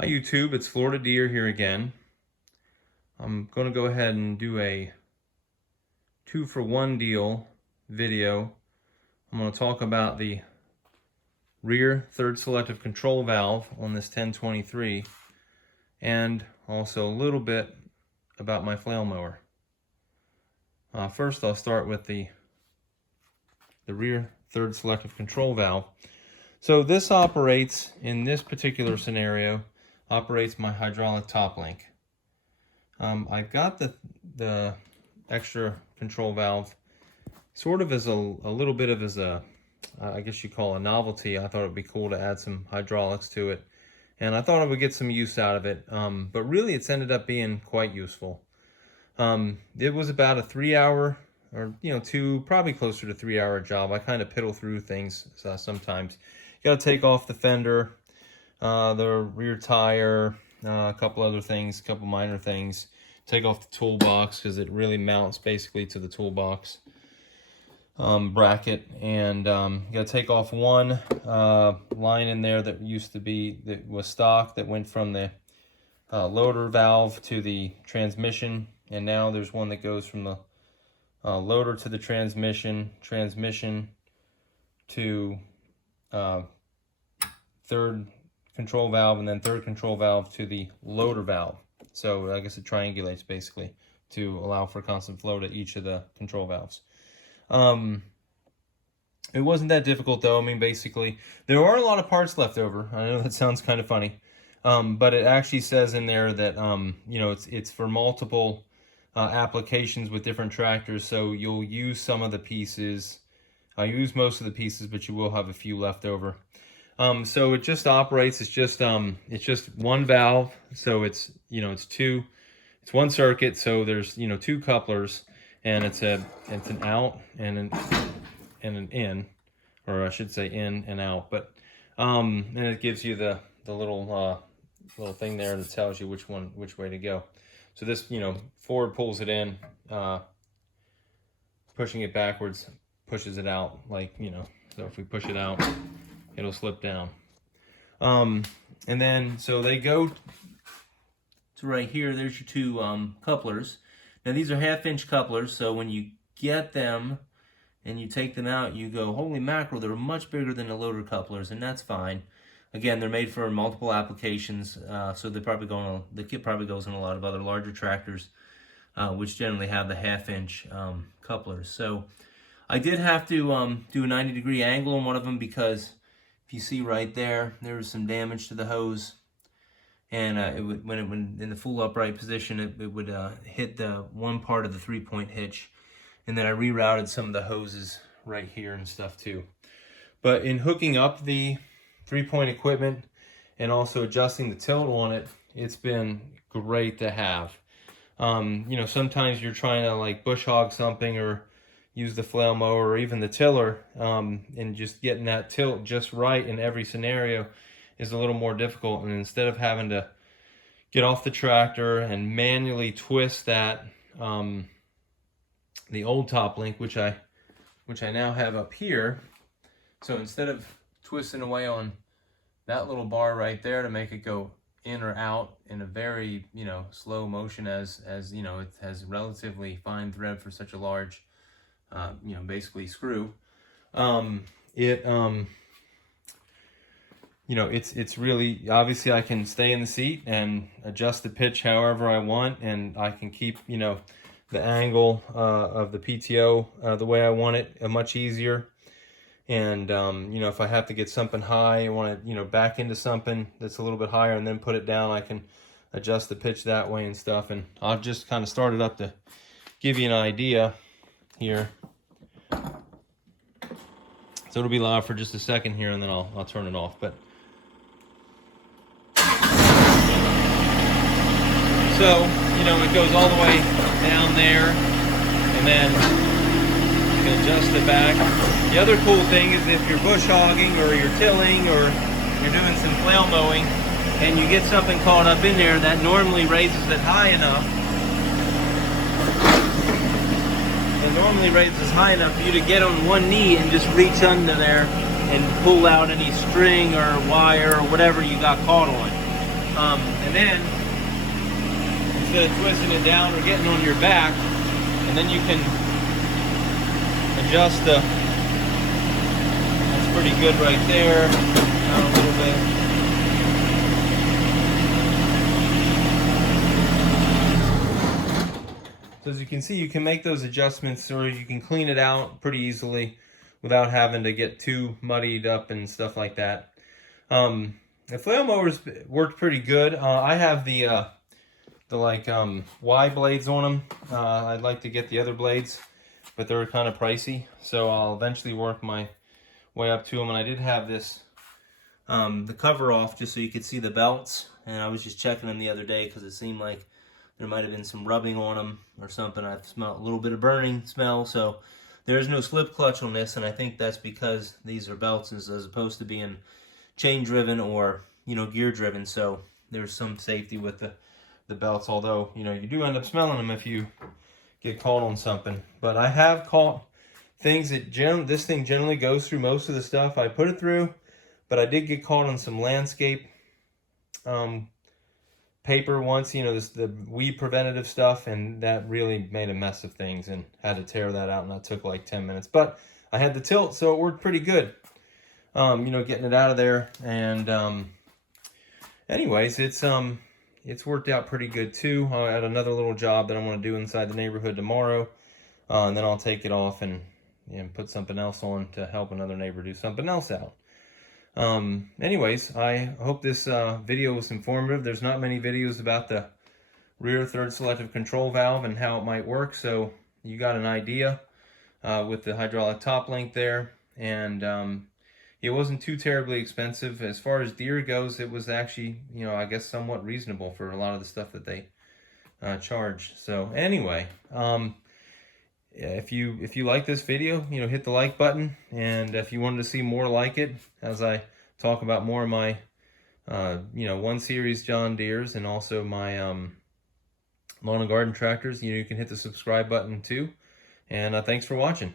Hi YouTube, it's Florida Deere here again. I'm going to go ahead and do a 2-for-1 deal video. I'm going to talk about the rear third selective control valve on this 1023 and also a little bit about my flail mower. First I'll start with the rear third selective control valve. So this operates, in this particular scenario, operates my hydraulic top link. I've got the extra control valve sort of as a little bit of as a, I guess you call it a novelty. I thought it would be cool to add some hydraulics to it, and I thought I would get some use out of it, but really it's ended up being quite useful. It was about a 3-hour, or probably closer to 3-hour job. I kind of piddle through things sometimes. You got to take off the fender, the rear tire, a couple other things, a couple minor things. Take off the toolbox because it really mounts basically to the toolbox bracket, and you got to take off one line in there that was stock, that went from the loader valve to the transmission, and now there's one that goes from the loader to the transmission to third control valve, and then third control valve to the loader valve. So I guess it triangulates basically to allow for constant flow to each of the control valves. It wasn't that difficult though. I mean, basically there are a lot of parts left over. I know that sounds kind of funny, but it actually says in there that it's for multiple applications with different tractors, so you'll use some of the pieces. I use most of the pieces, but you will have a few left over. So it just operates. It's just one valve. So it's one circuit. So there's two couplers, and it's an out and an in, or I should say in and out. But and it gives you the little thing there that tells you which way to go. So this forward pulls it in, pushing it backwards pushes it out, like So if we push it out, it'll slip down. And then, so they go to right here. There's your two couplers. Now these are 1/2-inch couplers, so when you get them and you take them out, you go, holy mackerel, they're much bigger than the loader couplers, and that's fine. Again, they're made for multiple applications, so the kit probably goes in a lot of other larger tractors, which generally have the 1/2-inch couplers. So I did have to do a 90-degree angle on one of them, because if you see right there, there was some damage to the hose, and when in the full upright position, it would hit the one part of the 3-point hitch, and then I rerouted some of the hoses right here and stuff too. But in hooking up the 3-point equipment and also adjusting the tilt on it, it's been great to have. Sometimes you're trying to like bush hog something, or use the flail mower, or even the tiller, and just getting that tilt just right in every scenario is a little more difficult. And instead of having to get off the tractor and manually twist that, the old top link, which I now have up here, so instead of twisting away on that little bar right there to make it go in or out in a very slow motion, as it has relatively fine thread for such a large basically screw, it's really, obviously I can stay in the seat and adjust the pitch however I want, and I can keep the angle of the PTO the way I want it, much easier. And if I have to get something high, I want to back into something that's a little bit higher and then put it down, I can adjust the pitch that way and stuff. And I'll just kind of start it up to give you an idea here. So it'll be live for just a second here, and then I'll turn it off. But so it goes all the way down there, and then you can adjust it back. The other cool thing is, if you're bush hogging or you're tilling or you're doing some flail mowing and you get something caught up in there, that normally raises it high enough. It normally raises high enough for you to get on one knee and just reach under there and pull out any string or wire or whatever you got caught on. And then, instead of twisting it down or getting on your back, and then you can adjust the, that's pretty good right there, down a little bit. So as you can see, you can make those adjustments, or you can clean it out pretty easily without having to get too muddied up and stuff like that. The flail mowers worked pretty good. I have the like Y blades on them. I'd like to get the other blades, but they're kind of pricey, so I'll eventually work my way up to them. And I did have this the cover off just so you could see the belts, and I was just checking them the other day because it seemed like there might have been some rubbing on them or something. I smelled a little bit of burning smell, so there's no slip clutch on this, and I think that's because these are belts as opposed to being chain driven or, you know, gear driven. So there's some safety with the belts, although, you know, you do end up smelling them if you get caught on something. But I have caught things that this thing generally goes through most of the stuff I put it through, but I did get caught on some landscape paper once, you know, the weed preventative stuff, and that really made a mess of things and had to tear that out, and that took like 10 minutes. But I had the tilt, so it worked pretty good, you know, getting it out of there. And anyways, it's worked out pretty good too. I had another little job that I'm going to do inside the neighborhood tomorrow, and then I'll take it off and put something else on to help another neighbor do something else out. Anyways, I hope this video was informative. There's not many videos about the rear third selective control valve and how it might work, so you got an idea with the hydraulic top link there. And it wasn't too terribly expensive. As far as Deere goes, it was actually, you know, I guess somewhat reasonable for a lot of the stuff that they charge. So anyway, if you like this video, you know, hit the like button. And if you wanted to see more like it, as I talk about more of my, you know, 1 Series John Deeres and also my lawn and garden tractors, you can hit the subscribe button too. And thanks for watching.